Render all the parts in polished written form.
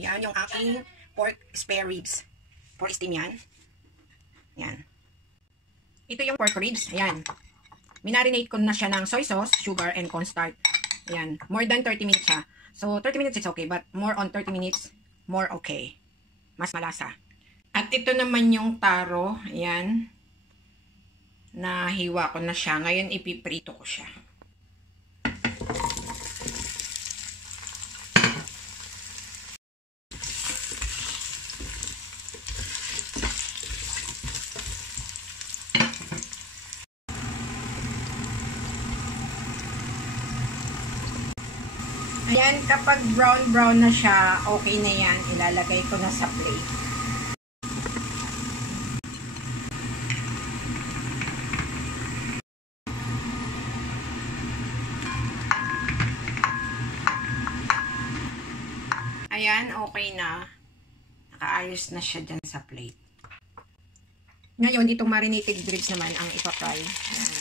Yan yung aking pork spare ribs. For steam yan. Yan. Ito yung pork ribs. Ayan. Minarinate ko na siya ng soy sauce, sugar, and cornstarch. Ayan. More than 30 minutes siya. So, 30 minutes is okay. But more on 30 minutes, more okay. Mas malasa. At ito naman yung taro. Ayan. Nahiwa ko na siya. Ngayon, ipiprito ko siya. Ayan, kapag brown na siya, okay na yan. Ilalagay ko na sa plate. Ayan, okay na. Nakaayos na siya dyan sa plate. Ngayon, itong marinated ribs naman ang ipapry. Ayan.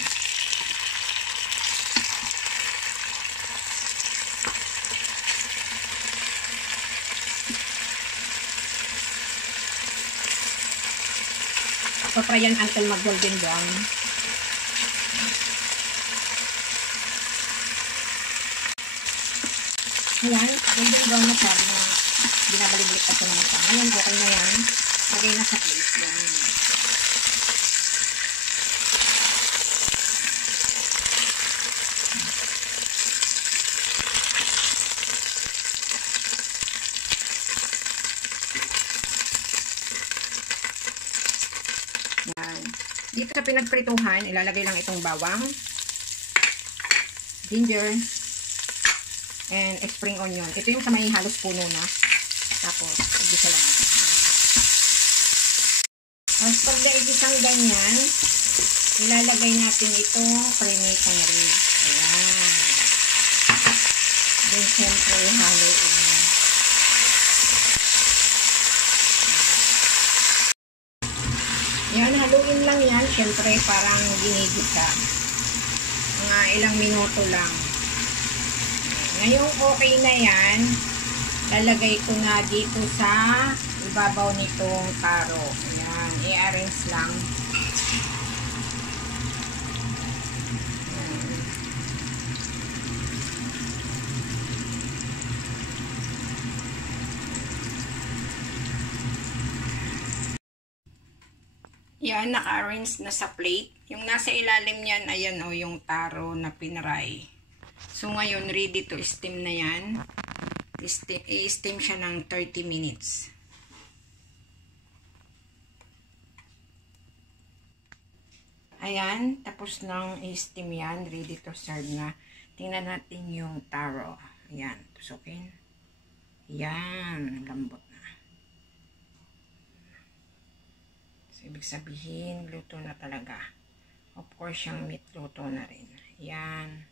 Paprayan until mag-golden brown. Ayan, golden brown na siya. Binabalik-balik ko naman siya. Ngayon, okay na yan. Lagay na sa plate. Yan. Yan. Dito sa pinagprituhan, ilalagay lang itong bawang, ginger, and spring onion. Ito yung sa may halos puno na. Tapos, igisa lang natin. Tapos, pag naigisang ganyan, ilalagay natin itong prinitang ribs. Ayan. Then, siyempre, haluin. Yan, haluin lang yan. Siyempre, parang ginigisa. Mga ilang minuto lang. Ngayong okay na yan, lalagay ko na dito sa ibabaw nitong taro. Ayan, i-arrange lang. Yan, naka-arrange na sa plate. Yung nasa ilalim niyan, ayan o, yung taro na pinaray. So, ngayon, ready to steam na yan. I-steam siya ng 30 minutes. Ayan, tapos nang i-steam yan. Ready to serve na. Tingnan natin yung taro. Ayan, tusukin. Ayan, lambot na. So, ibig sabihin, luto na talaga. Of course, yung meat luto na rin. Ayan.